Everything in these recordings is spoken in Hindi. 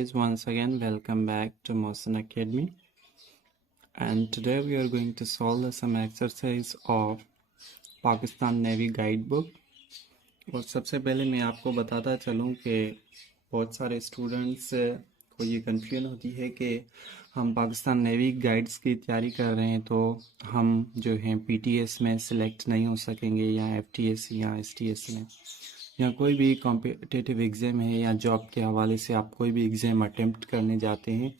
guys, once again welcome back to Mohsen Academy, and today we are going to solve some exercise of Pakistan Navy guidebook। और सबसे पहले मैं आपको बताता चलूं कि बहुत सारे स्टूडेंट्स को ये कन्फ्यूजन होती है कि हम पाकिस्तान नेवी गाइड्स की तैयारी कर रहे हैं तो हम जो हैं पीटीएस में सिलेक्ट नहीं हो सकेंगे या एफटीएस या एसटीएस में या कोई भी कॉम्पिटिटिव एग्ज़ाम है या जॉब के हवाले से आप कोई भी एग्ज़ाम अटेम्प्ट करने जाते हैं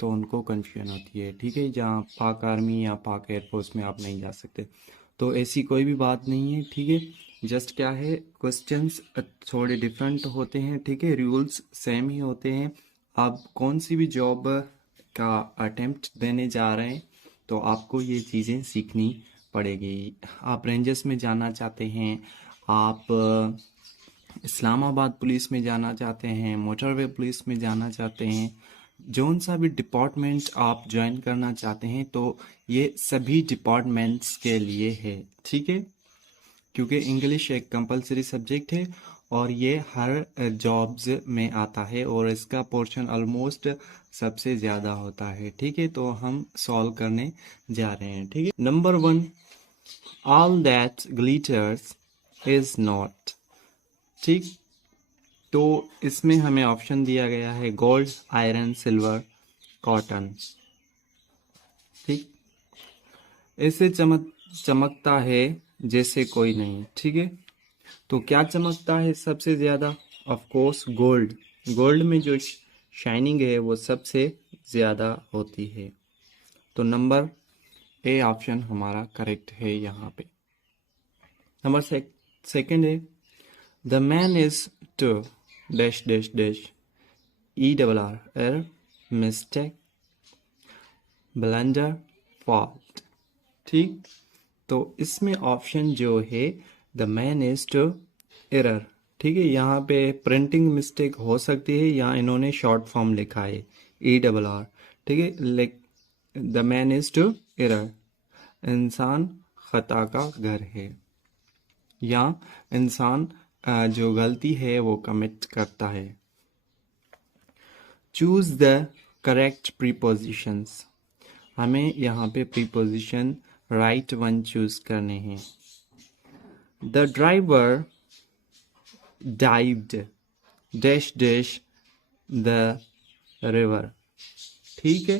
तो उनको कन्फ्यूजन होती है। ठीक है, जहाँ पाक आर्मी या पाक एयरफोर्स में आप नहीं जा सकते, तो ऐसी कोई भी बात नहीं है। ठीक है, जस्ट क्या है, क्वेश्चंस थोड़े डिफरेंट होते हैं। ठीक है, रूल्स सेम ही होते हैं। आप कौन सी भी जॉब का अटेम्प्ट देने जा रहे हैं तो आपको ये चीज़ें सीखनी पड़ेगी। आप रेंजर्स में जाना चाहते हैं, आप इस्लामाबाद पुलिस में जाना चाहते हैं, मोटरवे पुलिस में जाना चाहते हैं, जौन सा भी डिपार्टमेंट आप ज्वाइन करना चाहते हैं तो ये सभी डिपार्टमेंट्स के लिए है। ठीक है, क्योंकि इंग्लिश एक कंपलसरी सब्जेक्ट है और ये हर जॉब्स में आता है और इसका पोर्शन ऑलमोस्ट सबसे ज़्यादा होता है। ठीक है, तो हम सॉल्व करने जा रहे हैं। ठीक है, number 1, all that glitters is not. ठीक, तो इसमें हमें ऑप्शन दिया गया है गोल्ड, आयरन, सिल्वर, कॉटन। ठीक, ऐसे चमकता है जैसे कोई नहीं। ठीक है, तो क्या चमकता है सबसे ज़्यादा? Of course gold. गोल्ड में जो शाइनिंग है वो सबसे ज़्यादा होती है। तो नंबर ए ऑप्शन हमारा करेक्ट है यहाँ पे। नंबर सेकंड है the man is to dash dash dash ERR error, mistake, blunder, fault. ठीक, तो इसमें ऑप्शन जो है the man is to error. ठीक है, यहाँ पे प्रिंटिंग मिस्टेक हो सकती है या इन्होंने शॉर्ट फॉर्म लिखा है ERR। ठीक है, the man is to error, इंसान खता का घर है या इंसान जो गलती है वो कमिट करता है। Choose the correct prepositions. हमें यहाँ पे प्रीपोजिशन राइट वन चूज करने हैं। The driver dived dash dash the river. ठीक है,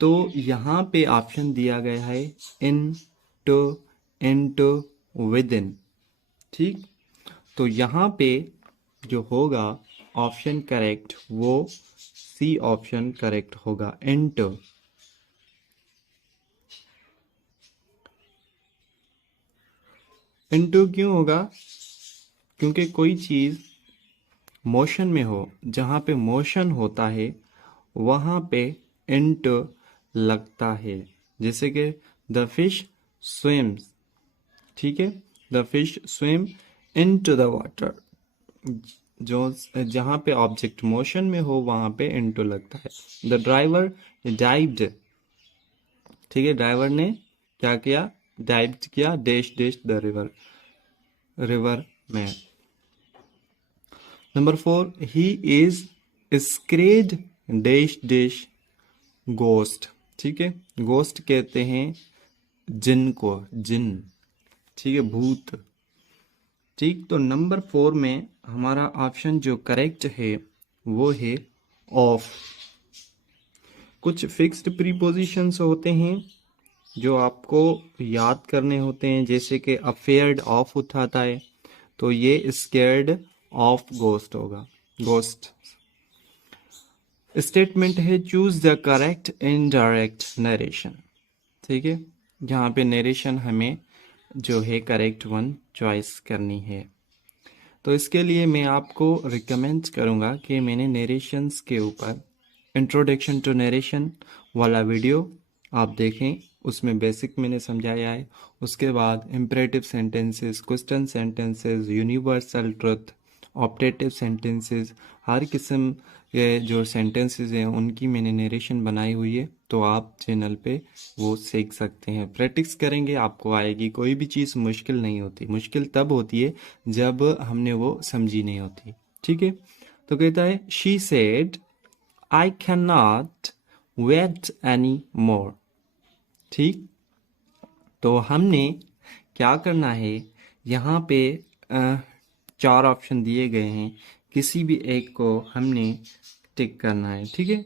तो यहाँ पे ऑप्शन दिया गया है इन टू विद इन। ठीक, तो यहाँ पे जो होगा ऑप्शन करेक्ट वो सी ऑप्शन करेक्ट होगा, इनटू। इनटू क्यों होगा? क्योंकि कोई चीज़ मोशन में हो, जहाँ पे मोशन होता है वहाँ पे इनटू लगता है। जैसे कि द फिश स्विम्स। ठीक है, the fish swim into the water. जो जहाँ पे ऑब्जेक्ट मोशन में हो वहाँ पे इनटू लगता है। The driver dived. ठीक है, ड्राइवर ने क्या किया? डाइव्ड किया dash dash the river, river में। Number 4, he is scared dash dash ghost. ठीक है, गोस्ट कहते हैं जिन को, जिन। ठीक है, भूत। ठीक, तो नंबर 4 में हमारा ऑप्शन जो करेक्ट है वो है ऑफ। कुछ फिक्स्ड प्रीपोजिशंस होते हैं जो आपको याद करने होते हैं, जैसे कि अफेयर्ड ऑफ उठाता है तो ये स्केर्ड ऑफ गोस्ट होगा, गोस्ट। स्टेटमेंट है choose the correct indirect narration. ठीक है, यहाँ पे नरेशन हमें जो है करेक्ट वन चॉइस करनी है। तो इसके लिए मैं आपको रिकमेंड करूँगा कि मैंने नरेशंस के ऊपर इंट्रोडक्शन टू नरेशन वाला वीडियो आप देखें, उसमें बेसिक मैंने समझाया है। उसके बाद imperative sentences, question sentences, universal truth, optative sentences, हर किस्म के जो सेंटेंसेस हैं उनकी मैंने नरेशन बनाई हुई है, तो आप चैनल पे वो सीख सकते हैं। प्रैक्टिस करेंगे आपको आएगी। कोई भी चीज़ मुश्किल नहीं होती, मुश्किल तब होती है जब हमने वो समझी नहीं होती। ठीक है, तो कहता है she said I can not wait any more. ठीक, तो हमने क्या करना है, यहाँ पे 4 ऑप्शन दिए गए हैं, किसी भी एक को हमने टिक करना है। ठीक है,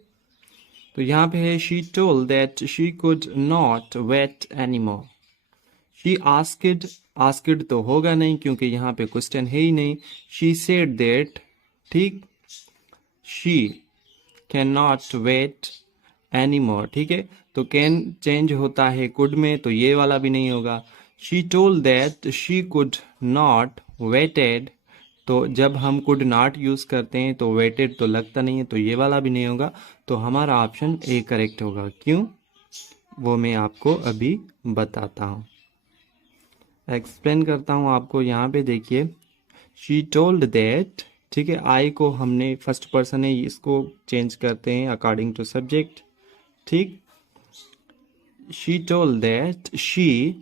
तो यहाँ पे है she told that she could not wait any more. She asked, asked तो होगा नहीं क्योंकि यहाँ पे क्वेश्चन है ही नहीं। शी सेड दैट, ठीक, she can not wait any more. ठीक है, तो कैन चेंज होता है कुड में, तो ये वाला भी नहीं होगा। She told that she could not waited, तो जब हम कुड नॉट यूज करते हैं तो वेटेड तो लगता नहीं है, तो ये वाला भी नहीं होगा। तो हमारा ऑप्शन ए करेक्ट होगा। क्यों, वो मैं आपको अभी बताता हूँ, एक्सप्लेन करता हूँ आपको। यहाँ पे देखिए शी टोल्ड दैट, ठीक है, आई को हमने फर्स्ट पर्सन है, इसको चेंज करते हैं अकॉर्डिंग टू सब्जेक्ट। ठीक, शी टोल्ड दैट शी,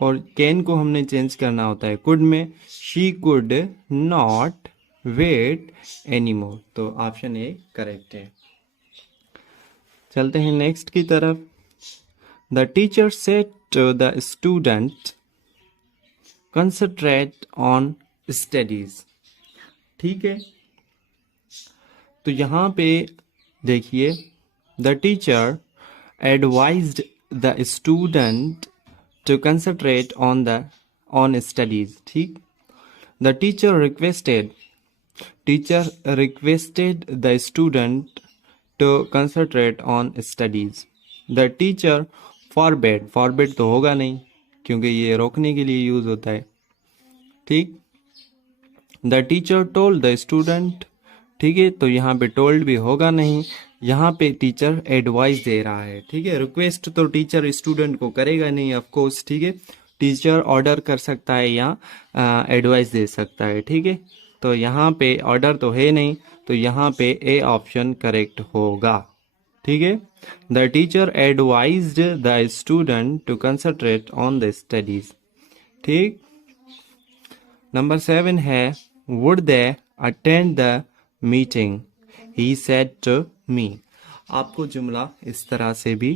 और कैन को हमने चेंज करना होता है कुड में, she could not wait any more. तो ऑप्शन ए करेक्ट है। चलते हैं नेक्स्ट की तरफ। The teacher said to the student concentrate on studies. ठीक है, तो यहाँ पे देखिए the teacher advised the student to concentrate on studies। ठीक, the teacher requested the student to concentrate on studies। the teacher forbade तो होगा नहीं क्योंकि ये रोकने के लिए यूज होता है। ठीक, the teacher told the student, ठीक है, तो यहाँ पे टोल्ड भी होगा नहीं, यहाँ पे टीचर एडवाइस दे रहा है। ठीक है, रिक्वेस्ट तो टीचर स्टूडेंट को करेगा नहीं ऑफ कोर्स। ठीक है, टीचर ऑर्डर कर सकता है या एडवाइस दे सकता है। ठीक है, तो यहाँ पे ऑर्डर तो है नहीं, तो यहाँ पे ए ऑप्शन करेक्ट होगा। ठीक है, the teacher advised the student to concentrate on the studies. ठीक, नंबर 7 है would they attend the meeting, he said to me. आपको जुमला इस तरह से भी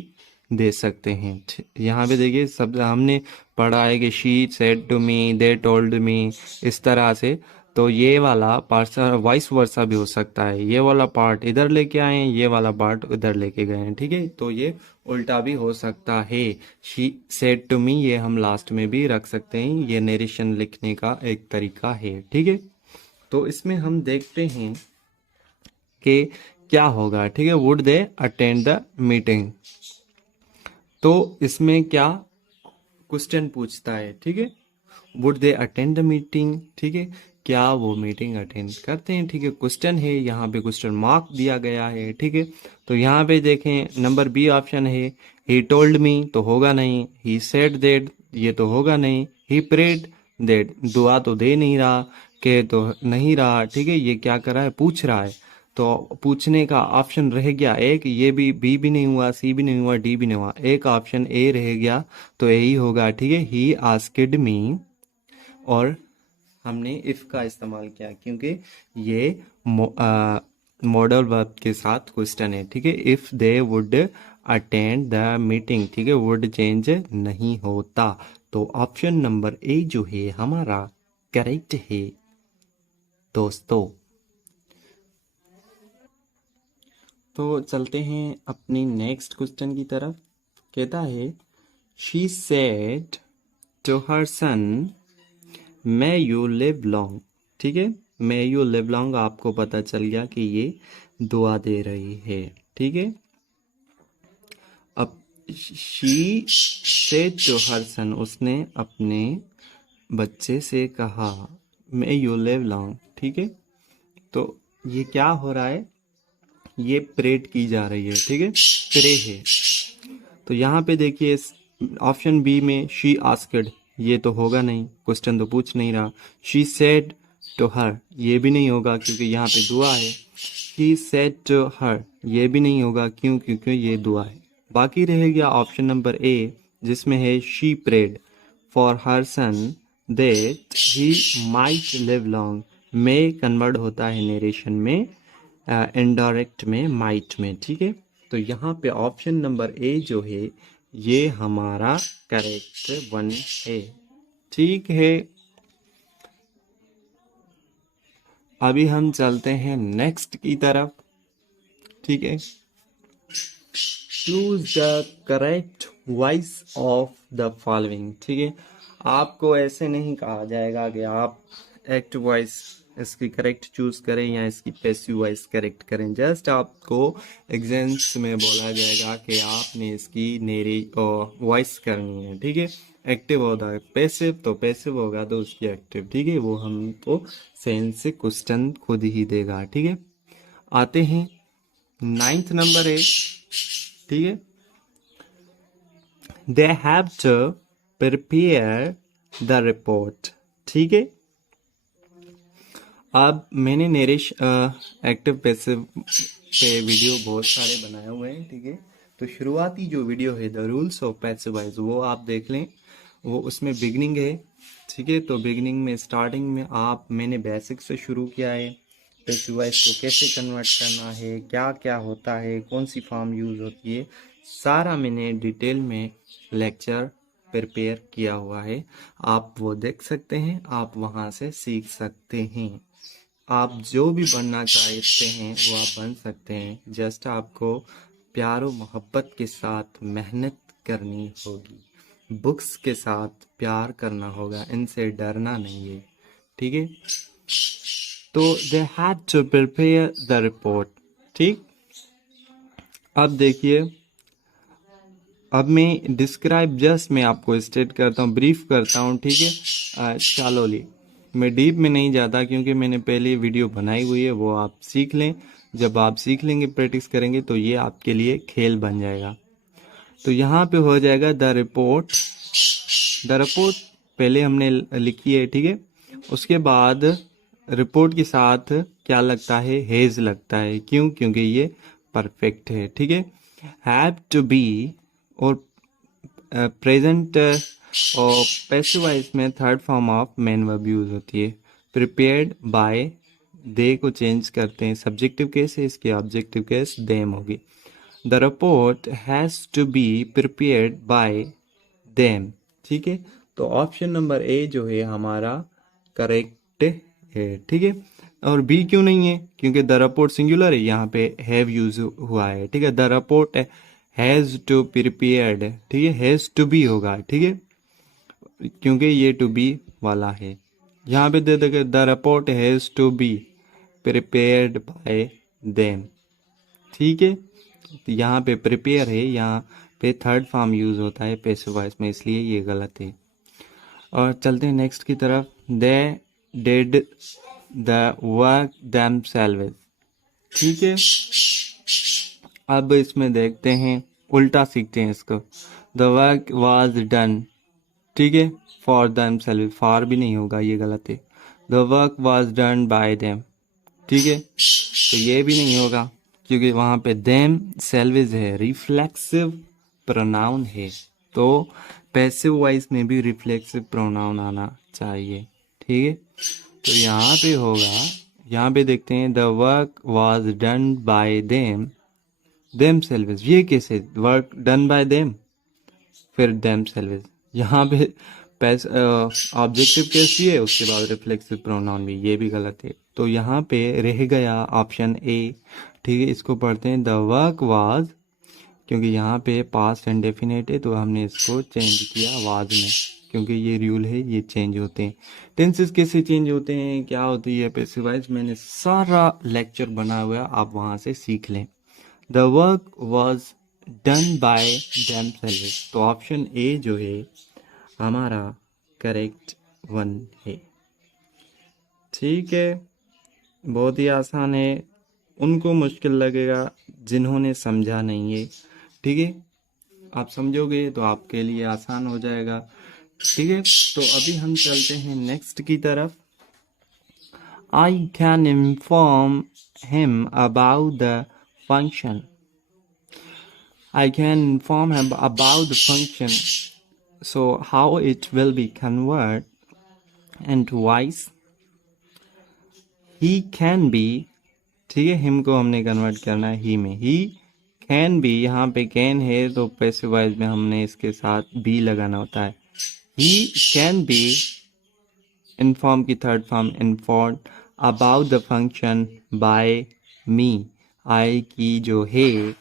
दे सकते हैं। यहाँ पे देखिए सब हमने पढ़ा है कि she said to me, they told me, इस तरह से। तो ये वाला पार्ट वाइस वर्सा भी हो सकता है, ये वाला पार्ट इधर लेके आए हैं, ये वाला पार्ट उधर लेके गए हैं। ठीक है, तो ये उल्टा भी हो सकता है। शी सेड टू मी ये हम लास्ट में भी रख सकते हैं, ये नरेशन लिखने का एक तरीका है। ठीक है, तो इसमें हम देखते हैं कि क्या होगा। ठीक है, would they attend the meeting, तो इसमें क्या क्वेश्चन पूछता है। ठीक है, would they attend the meeting, ठीक है, क्या वो मीटिंग अटेंड करते हैं। ठीक है, क्वेश्चन है, यहाँ पे क्वेश्चन मार्क दिया गया है। ठीक है, तो यहाँ पे देखें नंबर बी ऑप्शन है, ही टोल्ड मी तो होगा नहीं, ही सेड दैट ये तो होगा नहीं, ही प्रेड दैट दुआ तो दे नहीं रहा, के तो नहीं रहा। ठीक है, ये क्या कर रहा है, पूछ रहा है, तो पूछने का ऑप्शन रह गया एक, ये भी बी भी नहीं हुआ, सी भी नहीं हुआ, डी भी नहीं हुआ, एक ऑप्शन ए रह गया, तो यही होगा। ठीक है, ही आस्क्ड मी, और हमने इफ का इस्तेमाल किया क्योंकि ये मॉडल वर्ब के साथ क्वेश्चन है। ठीक है, if they would attend the meeting, ठीक है, वुड चेंज नहीं होता, तो ऑप्शन नंबर ए जो है हमारा करेक्ट है दोस्तों। तो चलते हैं अपनी नेक्स्ट क्वेश्चन की तरफ। कहता है she said to her son may you live long. ठीक है, मे यू लिव लॉन्ग आपको पता चल गया कि ये दुआ दे रही है। ठीक है, अब शी सेड टू हर सन, उसने अपने बच्चे से कहा मे यू लिव लॉन्ग। ठीक है, तो ये क्या हो रहा है, ये प्रेड की जा रही है। ठीक है, प्रे है, तो यहाँ पे देखिए ऑप्शन बी में शी आस्क्ड, ये तो होगा नहीं, क्वेश्चन तो पूछ नहीं रहा। शी सेड टू हर, ये भी नहीं होगा क्योंकि यहाँ पे दुआ है। शी सेड टू हर, ये भी नहीं होगा, क्यों, क्योंकि ये दुआ है। बाकी रह गया ऑप्शन नंबर ए जिसमें है she prayed for her son that he might live long. में कन्वर्ट होता है नरेशन में इनडायरेक्ट में माइट में, ठीक है। तो यहाँ पे ऑप्शन नंबर ए जो है ये हमारा करेक्ट वन है, ठीक है। अभी हम चलते हैं नेक्स्ट की तरफ, ठीक है। Choose the correct voice of the following, ठीक है। आपको ऐसे नहीं कहा जाएगा कि आप एक्टिव वॉइस इसकी करेक्ट चूज करें या इसकी पैसिव वॉइस करेक्ट करें। जस्ट आपको एग्जाम्स में बोला जाएगा कि आपने इसकी नेरी वॉइस करनी है, ठीक है। एक्टिव होता है पैसिव, तो पैसिव होगा तो उसकी एक्टिव, ठीक है। वो हमको सेंस से क्वेश्चन खुद ही देगा, ठीक है। आते हैं 9th नंबर है, ठीक है। They have to prepare the report, ठीक है। अब मैंने नरेश एक्टिव पैसिव पे वीडियो बहुत सारे बनाए हुए हैं, ठीक है। तो शुरुआती जो वीडियो है the rules of passive voice वो आप देख लें, वो उसमें बिगनिंग है, ठीक है। तो बिगनिंग में स्टार्टिंग में मैंने बेसिक से शुरू किया है, पैसिव वॉइस को कैसे कन्वर्ट करना है, क्या क्या होता है, कौन सी फॉर्म यूज होती है, सारा मैंने डिटेल में लेक्चर प्रिपेयर किया हुआ है। आप वो देख सकते हैं, आप वहाँ से सीख सकते हैं। आप जो भी बनना चाहते हैं वो आप बन सकते हैं। जस्ट आपको प्यार और मोहब्बत के साथ मेहनत करनी होगी, बुक्स के साथ प्यार करना होगा, इनसे डरना नहीं है, ठीक है। तो they had to prepare the report, ठीक। अब देखिए, अब मैं डिस्क्राइब जस्ट मैं आपको स्टेट करता हूँ, ब्रीफ करता हूँ, ठीक है। शालोली मैं डीप में नहीं जाता क्योंकि मैंने पहले वीडियो बनाई हुई है, वो आप सीख लें। जब आप सीख लेंगे, प्रैक्टिस करेंगे तो ये आपके लिए खेल बन जाएगा। तो यहाँ पे हो जाएगा द रिपोर्ट। द रिपोर्ट पहले हमने लिखी है, ठीक है। उसके बाद रिपोर्ट के साथ क्या लगता है, हेज लगता है। क्यों? क्योंकि ये परफेक्ट है, ठीक है। हैव टू बी और प्रेजेंट और पैसिव वॉइस में third form of main verb use होती है। प्रिपेयर्ड बाय, दे को चेंज करते हैं, सब्जेक्टिव केस है, इसकी ऑब्जेक्टिव केस देम होगी। The report has to be prepared by them, ठीक है। तो ऑप्शन नंबर ए जो है हमारा करेक्ट है, ठीक है। और बी क्यों नहीं है? क्योंकि द रिपोर्ट सिंगुलर है, यहाँ पे हैव यूज हुआ है, ठीक है। The report has to prepared, ठीक है, हैज टू बी होगा, ठीक है, क्योंकि ये टू बी वाला है। यहाँ पे दे देगा the report has to be prepared by them, ठीक है। तो यहाँ पे प्रिपेयर है, यहाँ पे थर्ड फॉर्म यूज होता है पैसिव वॉइस में, इसलिए ये गलत है। और चलते हैं नेक्स्ट की तरफ। They did the work themselves, ठीक है। अब इसमें देखते हैं, उल्टा सीखते हैं इसको। द वर्क वाज डन, ठीक है, फॉर देमसेल्व्स, फॉर भी नहीं होगा, ये गलत है। The work was done by them, ठीक है। तो ये भी नहीं होगा क्योंकि वहां पे देम सेल्वेज है, रिफ्लेक्सिव प्रोनाउन है। तो पैसिव वॉइस में भी रिफ्लेक्सिव प्रोनाउन आना चाहिए, ठीक है। तो यहाँ पे होगा, यहाँ पे देखते हैं the work was done by them salvage. ये कैसे? वर्क डन बाय देम फिर देम सेल्वेज, यहाँ पे ऑब्जेक्टिव केस भी है, उसके बाद रिफ्लेक्सिव प्रोनाउन भी, ये भी गलत है। तो यहाँ पे रह गया ऑप्शन ए, ठीक है। इसको पढ़ते हैं द वर्क वाज, क्योंकि यहाँ पे पास्ट इंडेफिनिट है तो हमने इसको चेंज किया वाज में, क्योंकि ये रूल है, ये चेंज होते हैं। टेंसेस कैसे चेंज होते हैं, क्या होती है पैसिव वॉइस, मैंने सारा लेक्चर बना हुआ है, आप वहाँ से सीख लें। The work was done by themselves, तो ऑप्शन ए जो है हमारा करेक्ट वन है, ठीक है। बहुत ही आसान है, उनको मुश्किल लगेगा जिन्होंने समझा नहीं है, ठीक है। आप समझोगे तो आपके लिए आसान हो जाएगा, ठीक है। तो अभी हम चलते हैं नेक्स्ट की तरफ। I can inform him about the function, I can inform him about the function, so how it will be converted into voice. He can be ठीक है, हिम को हमने कन्वर्ट करना है ही में। ही कैन बी, यहाँ पे कैन है तो पैसिव वॉइस में हमने इसके साथ बी लगाना होता है। ही कैन बी इन्फॉर्म की third form inform about the function by me. I की जो है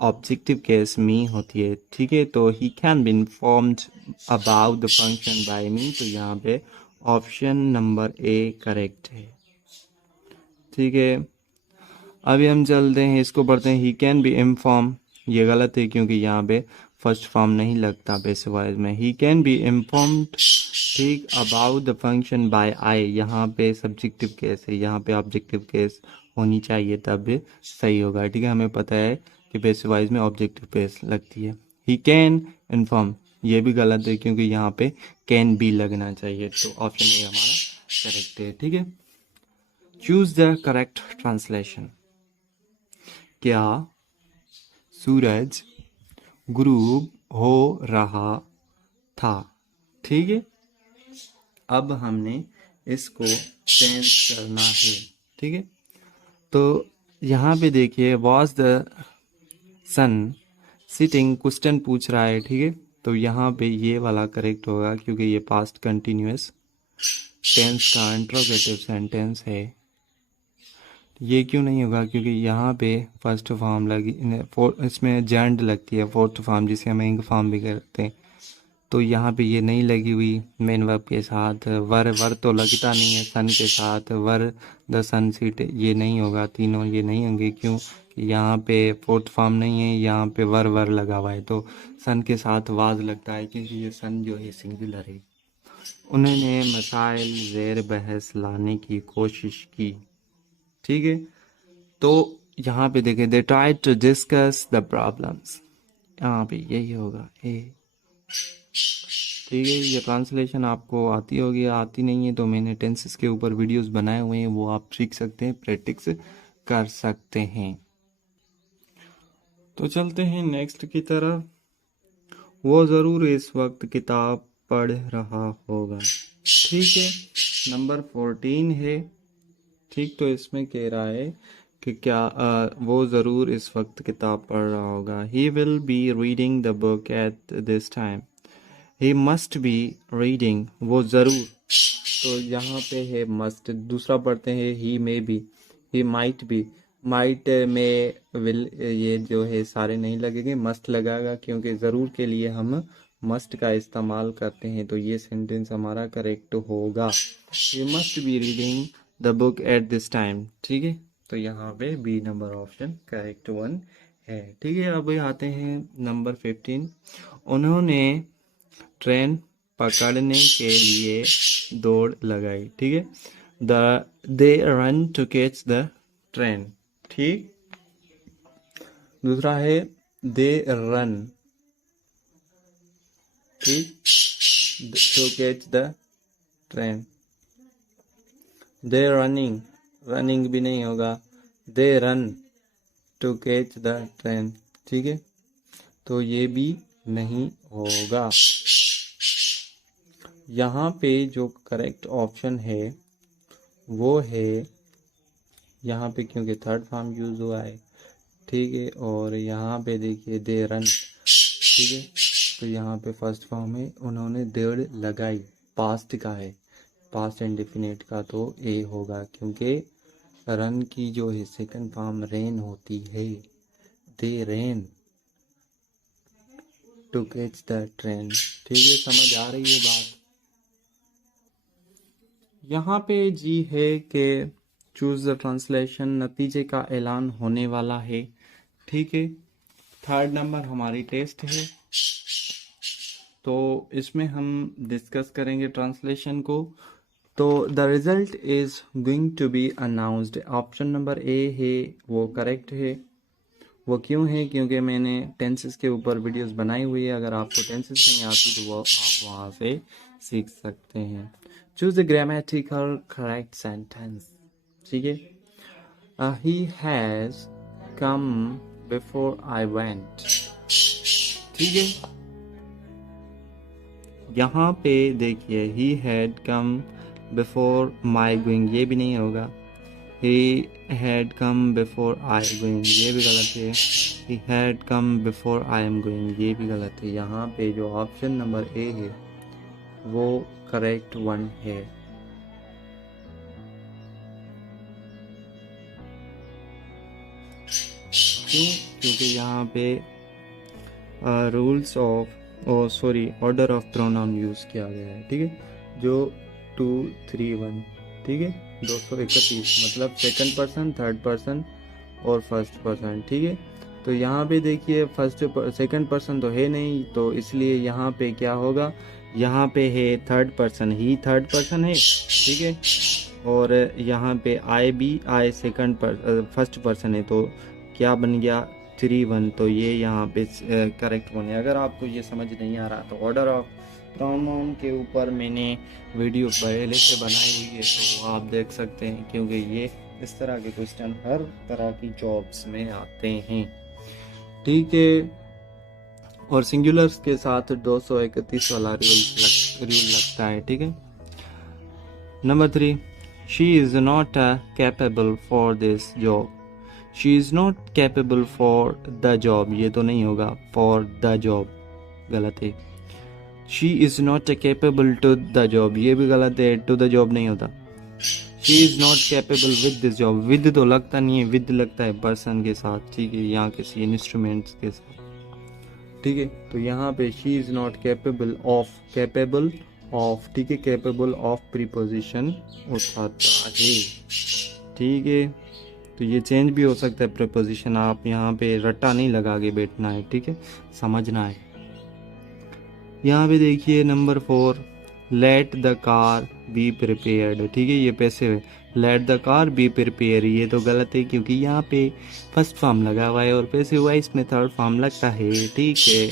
ऑब्जेक्टिव केस मी होती है, ठीक है। तो he can be informed about the function by me, तो यहाँ पे ऑप्शन नंबर ए करेक्ट है, ठीक है। अभी हम चलते हैं, इसको पढ़ते हैं। ही कैन बी इन्फॉर्म, ये गलत है क्योंकि यहाँ पे फर्स्ट फॉर्म नहीं लगता पैसिव वॉइस में। ही कैन बी इन्फॉर्म्ड, ठीक, अबाउट द फंक्शन बाय आई, यहाँ पे सब्जेक्टिव केस है, यहाँ पे ऑब्जेक्टिव केस होनी चाहिए तब सही होगा, ठीक है। हमें पता है कि पैसिव वॉइस में ऑब्जेक्टिव केस लगती है। ही कैन इन्फॉर्म, ये भी गलत है क्योंकि यहाँ पे कैन बी लगना चाहिए, तो ऑप्शन ए हमारा करेक्ट है, ठीक है। Choose the correct translation. क्या सूरज गुरूब हो रहा था, ठीक है। अब हमने इसको चेंज करना है, ठीक है। तो यहाँ पे देखिए, was the son sitting, question पूछ रहा है, ठीक है। तो यहाँ पे ये वाला करेक्ट होगा क्योंकि ये पास्ट कंटिन्यूअस टेंस का इंट्रोगेटिव सेंटेंस है। ये क्यों नहीं होगा, क्योंकि यहाँ पे फर्स्ट फॉर्म लगी, इसमें जेंड लगती है फोर्थ फॉर्म, जिसे हम इंग फॉर्म भी करते हैं। तो यहाँ पे ये नहीं लगी हुई मेन वर्ब के साथ। वर तो लगता नहीं है सन के साथ, वर द सन सीट, ये नहीं होगा, तीनों ये नहीं होंगे। क्यों कि यहाँ पे फोर्थ फॉर्म नहीं है, यहाँ पे वर लगा हुआ है, तो सन के साथ वाज लगता है क्योंकि ये सन जो है सिंगुलर है। उन्होंने मसाइल ज़ेर बहस लाने की कोशिश की, ठीक है। तो यहाँ पे देखें, they try to discuss the problems, यहाँ पे यही होगा ए, ठीक है। ये ट्रांसलेशन आपको आती होगी, आती नहीं है तो मैंने टेंसेस के ऊपर वीडियोस बनाए हुए हैं, वो आप सीख सकते हैं, प्रैक्टिस कर सकते हैं। तो चलते हैं नेक्स्ट की तरफ। वो ज़रूर इस वक्त किताब पढ़ रहा होगा, ठीक है। नंबर 14 है, ठीक। तो इसमें कह रहा है कि क्या वो ज़रूर इस वक्त किताब पढ़ रहा होगा। He will be reading the book at this time. He must be reading, वो ज़रूर, तो यहाँ पे है मस्ट। दूसरा पढ़ते हैं, he may be, he might be, might may will, ये जो है सारे नहीं लगेंगे, मस्ट लगाएगा क्योंकि ज़रूर के लिए हम मस्ट का इस्तेमाल करते हैं। तो ये सेंटेंस हमारा करेक्ट होगा, he must be reading the book at this time, ठीक है। तो यहाँ पे B number option correct one है, ठीक है। अब आते हैं नंबर 15। उन्होंने ट्रेन पकड़ने के लिए दौड़ लगाई, ठीक है। They run to catch the train, ठीक। दूसरा है दे रन, ठीक, to catch the train. They running, running भी नहीं होगा, they run to catch the train, ठीक है। तो ये भी नहीं होगा। यहाँ पे जो करेक्ट ऑप्शन है वो है यहाँ पे, क्योंकि थर्ड फॉर्म यूज हुआ है, ठीक है। और यहाँ पे देखिए दे रन, ठीक है। तो यहाँ पे फर्स्ट फॉर्म है, उन्होंने दौड़ लगाई, पास्ट का है, पास्ट इंडेफिनिट का, तो ए होगा क्योंकि रन की जो है सेकंड फॉर्म रेन होती है। They ran to catch the train, ठीक है। समझ आ रही है बात। यहाँ पे जी है कि चूज द ट्रांसलेशन, नतीजे का ऐलान होने वाला है, ठीक है। थर्ड नंबर हमारी टेस्ट है, तो इसमें हम डिस्कस करेंगे ट्रांसलेशन को। तो the result is going to be announced, option number A है वो करेक्ट है। वो क्यों है, क्योंकि मैंने टेंसेस के ऊपर वीडियोस बनाई हुई है, अगर आपको टेंसेस नहीं आती तो वो आप वहाँ से सीख सकते हैं। Choose the grammatical correct sentence, ठीक है। He has come before I went, ठीक है। यहाँ पे देखिए, he had come before my going, ये भी नहीं होगा। he had come before I going, ये भी गलत है। he had come before I am going, ये भी गलत है। यहाँ पे जो ऑप्शन नंबर ए है वो करेक्ट वन है। क्यों? क्योंकि यहाँ पे rules of order of pronoun use किया गया है। ठीक है, जो 2 3 1, ठीक है, 231 मतलब सेकंड पर्सन, थर्ड पर्सन और फर्स्ट पर्सन। ठीक है, तो यहाँ पे देखिए सेकंड पर्सन तो है नहीं, तो इसलिए यहाँ पे क्या होगा, यहाँ पे है थर्ड पर्सन, ही थर्ड पर्सन है। ठीक है, और यहाँ पे आई फर्स्ट पर्सन है, तो क्या बन गया 3 1, तो ये यहाँ पे करेक्ट वन है। अगर आपको ये समझ नहीं आ रहा तो ऑर्डर ऑफ प्रोनाउन के ऊपर मैंने वीडियो पहले से बनाई हुई है, तो वो आप देख सकते हैं, क्योंकि ये इस तरह के क्वेश्चन हर तरह की जॉब्स में आते हैं। ठीक है, और सिंगुलर्स के साथ 231 वाला रूल लगता है। ठीक है, number 3, she is not capable for this job. She is not capable for the job, ये तो नहीं होगा, फॉर द जॉब गलत है। She is not capable to the job, ये भी गलत है, टू द जॉब नहीं होता। She is not capable with this job, with तो लगता नहीं है, विद लगता है पर्सन के साथ। ठीक है, यहाँ किसी इंस्ट्रूमेंट्स के साथ। ठीक है, तो यहाँ पे she is not capable of, ठीक है, कैपेबल ऑफ प्रीपोजिशन उठाता है। ठीक है, तो ये चेंज भी हो सकता है प्रीपोजिशन, आप यहाँ पे रट्टा नहीं लगा के बैठना है। ठीक है, समझना है। यहाँ पे देखिए number 4, late the car be prepared. ठीक है, ये पैसिव है, let the car be prepare, ये तो गलत है, क्योंकि यहाँ पे फर्स्ट फॉर्म लगा हुआ है और पैसिव वॉइस में थर्ड फॉर्म लगता है। ठीक है,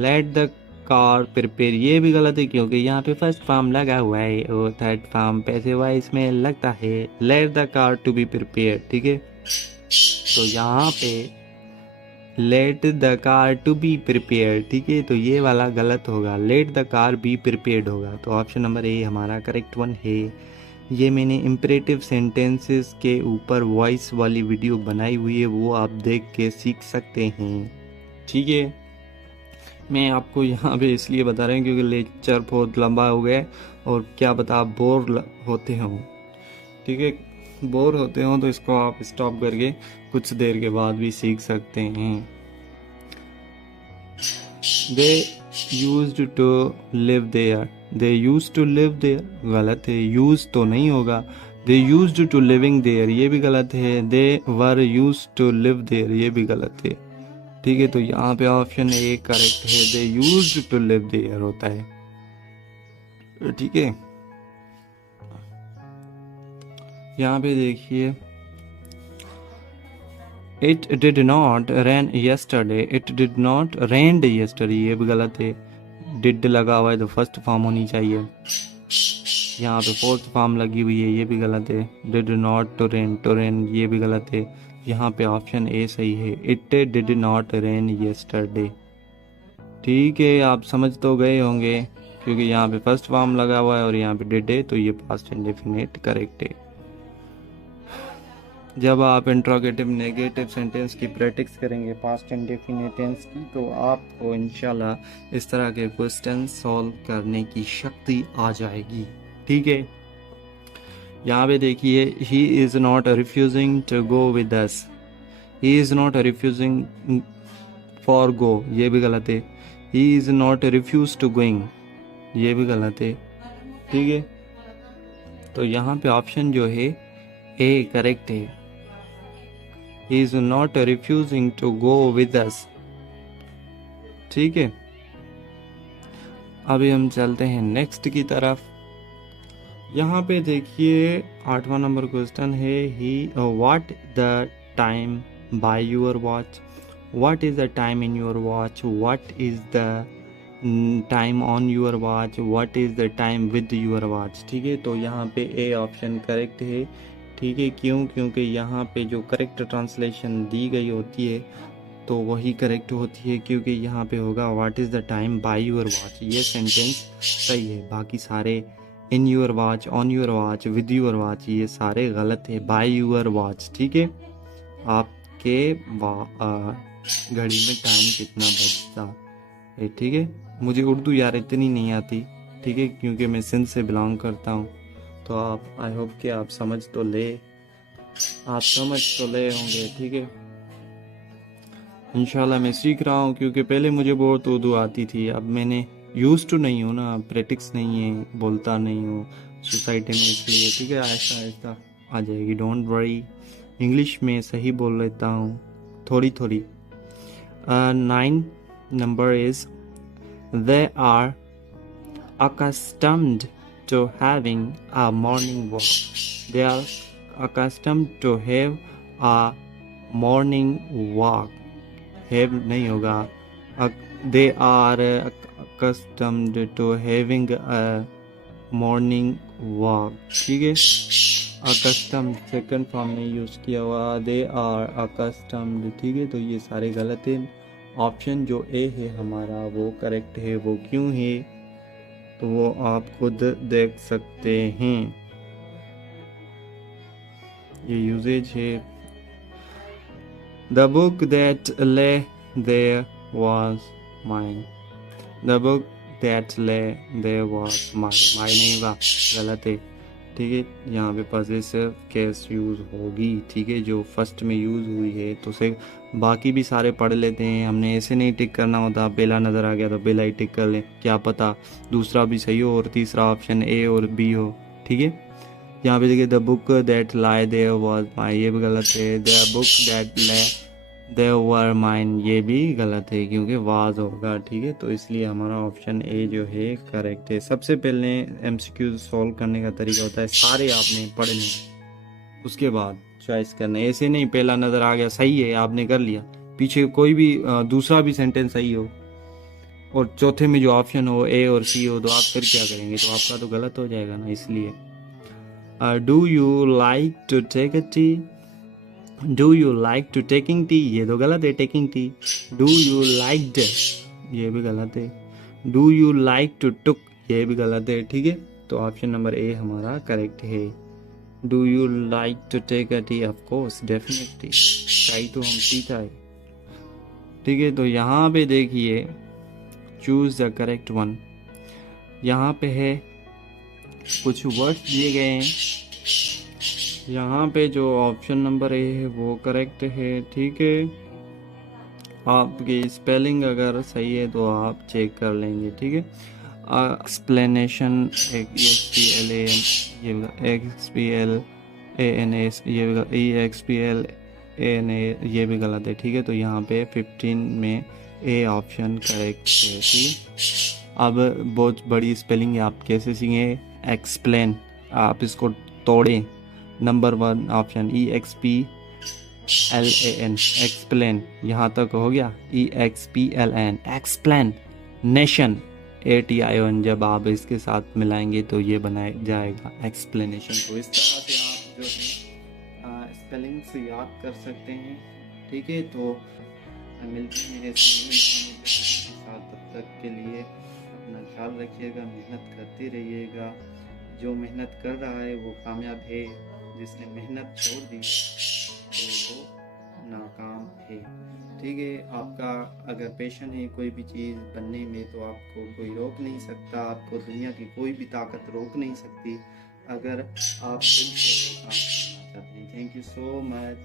लेट द कार प्रिपेयर, ये भी गलत है, क्योंकि यहाँ पे फर्स्ट फॉर्म लगा हुआ है और थर्ड फॉर्म पैसिव वॉइस में लगता है। Let the car to be prepare. ठीक है, तो यहाँ पे let the car to be prepare, ठीक है, तो ये वाला गलत होगा, let the car be prepared होगा। तो ऑप्शन नंबर ए हमारा करेक्ट वन है। ये मैंने इम्परेटिव सेंटेंसेस के ऊपर वॉइस वाली वीडियो बनाई हुई है, वो आप देख के सीख सकते हैं। ठीक है, मैं आपको यहाँ पे इसलिए बता रहा हूँ क्योंकि लेक्चर बहुत लंबा हो गया और क्या बता आप बोर होते हो। ठीक है, बोर होते हो तो इसको आप स्टॉप करके कुछ देर के बाद भी सीख सकते हैं। They used to live there, they used to live there गलत है, यूज तो नहीं होगा। They used to living there, ये भी गलत है। They were used to live there, ये भी गलत है। ठीक है, तो यहाँ पे ऑप्शन ए करेक्ट है, they used to live there होता है। ठीक है, यहाँ पे देखिए it did not rain yesterday, it did not rained yesterday, ये भी गलत है, डिड लगा हुआ है तो फर्स्ट फॉर्म होनी चाहिए, यहाँ पे फोर्थ फॉर्म लगी हुई है, ये भी गलत है। डिड नॉट टू रेन, ये भी गलत है। यहाँ पे ऑप्शन ए सही है, it did not rain yesterday. ठीक है, आप समझ तो गए होंगे, क्योंकि यहाँ पे फर्स्ट फॉर्म लगा हुआ है और यहाँ पे डिड है, तो ये पास्ट इंडेफिनिट करेक्ट है। जब आप इंट्रोगेटिव नेगेटिव सेंटेंस की प्रैक्टिस करेंगे पास्ट इंडेफिनिट टेंस की, तो आपको इंशाल्लाह इस तरह के क्वेश्चन सॉल्व करने की शक्ति आ जाएगी। ठीक है, यहाँ पे देखिए he is not refusing to go with us, he is not refusing for go, ये भी गलत है। He is not refuse to going, ये भी गलत है। ठीक है, तो यहाँ पे ऑप्शन जो है ए करेक्ट है, he is not refusing to go with us। ठीक है, अभी हम चलते हैं नेक्स्ट की तरफ। यहाँ पे देखिए 8वां नंबर क्वेश्चन है, he what the time by your watch, what is the time in your watch, what is the time on your watch, what is the time with your watch. ठीक है, तो यहाँ पे ए ऑप्शन करेक्ट है। ठीक है, क्यों? क्योंकि यहाँ पे जो करेक्ट ट्रांसलेशन दी गई होती है तो वही करेक्ट होती है, क्योंकि यहाँ पे होगा what is the time by your watch, ये सेंटेंस सही है। बाकी सारे इन your watch, on your watch, with your watch, ये सारे गलत है। बाय योर वॉच, ठीक है, आपके घड़ी में टाइम कितना बजता है, ठीक है। मुझे उर्दू यार इतनी नहीं आती, ठीक है, क्योंकि मैं सिंध से बिलोंग करता हूँ। तो आप, आई होप कि आप समझ तो ले होंगे, ठीक है। इंशाल्लाह मैं सीख रहा हूँ, क्योंकि पहले मुझे बहुत उर्दू आती थी, अब मैंने यूज टू नहीं हूँ ना, प्रैक्टिस नहीं है, बोलता नहीं हूँ सोसाइटी में, इसलिए, ठीक है, आहिस्ता आहिस्ता आ जाएगी, डोंट वरी। इंग्लिश में सही बोल लेता हूँ थोड़ी थोड़ी। 9 number is they are accustomed to having a morning walk. They are accustomed to have a morning walk. Have नहीं होगा, they are accustomed to having a morning walk, ठीक है। accustomed सेकंड फॉर्म में यूज किया हुआ, they are accustomed, ठीक है। तो ये सारे गलत हैं। ऑप्शन जो ए है हमारा वो करेक्ट है। वो क्यों है तो वो आप खुद देख सकते हैं। ये यूजेज है। The book that lay there was mine. The book that lay there was mine. mine नहीं बा, गलत है, ठीक है। यहाँ पे पॉजेसिव केस यूज होगी, ठीक है, जो फर्स्ट में यूज हुई है। तो से बाकी भी सारे पढ़ लेते हैं, हमने ऐसे नहीं टिक करना होता। पहला नज़र आ गया तो पहला ही टिक कर लें, क्या पता दूसरा भी सही हो और तीसरा ऑप्शन ए और बी हो, ठीक है। यहाँ पे देखिए the book that lie there was mine, ये भी गलत है। The book that lay there were mine, ये भी गलत है, क्योंकि वाज होगा, ठीक है। तो इसलिए हमारा ऑप्शन ए जो है करेक्ट है। सबसे पहले एमसीक्यू सॉल्व करने का तरीका होता है, सारे आपने पढ़ लें, उसके बाद चॉइस करना। ऐसे नहीं पहला नज़र आ गया सही है आपने कर लिया, पीछे कोई भी दूसरा भी सेंटेंस सही हो और चौथे में जो ऑप्शन हो ए और सी हो, तो आप फिर क्या करेंगे, तो आपका तो गलत हो जाएगा ना। इसलिए do you like to take a tea, do you like to taking tea, ये तो गलत है, taking tea. Do you like ड, ये भी गलत है। Do you like to took, ये भी गलत है, ठीक है। तो ऑप्शन नंबर ए हमारा करेक्ट है। Do you like to take a tea, of course, definitely, चाय तो हम पीता है, ठीक है। तो यहाँ पे देखिए चूज द करेक्ट वन, यहाँ पे है कुछ वर्ड्स दिए गए हैं, यहाँ पे जो ऑप्शन नंबर ए है वो करेक्ट है, ठीक है। आपकी स्पेलिंग अगर सही है तो आप चेक कर लेंगे, ठीक है। एक्सप्लेनेशन ये भी गलत है, ठीक है। तो यहाँ पे 15 में ए ऑप्शन करेक्ट है, ठीक है। अब बहुत बड़ी स्पेलिंग है, आप कैसे सीखेंगे, एक्सप्लेन, आप इसको तोड़ें। नंबर 1 ऑप्शन EXPLAN, एक्सप्लेन, यहाँ तक हो गया। EXPLN, explain. नेशन, ATION, जब आप इसके साथ मिलाएंगे तो ये बनाया जाएगा एक्सप्लेनेशन। तो इस तरह से आप जो है स्पेलिंग से याद कर सकते हैं, ठीक है। तो मिलते हैं साथ, तब तक के लिए अपना ख्याल रखिएगा, मेहनत करते रहिएगा। जो मेहनत कर रहा है वो कामयाब है, जिसने मेहनत छोड़ दी तो वो नाकाम है, ठीक है। आपका अगर पैशन है कोई भी चीज़ बनने में तो आपको कोई रोक नहीं सकता, आपको दुनिया की कोई भी ताकत रोक नहीं सकती, अगर आप दिल से काम करना चाहते हैं। Thank you so much.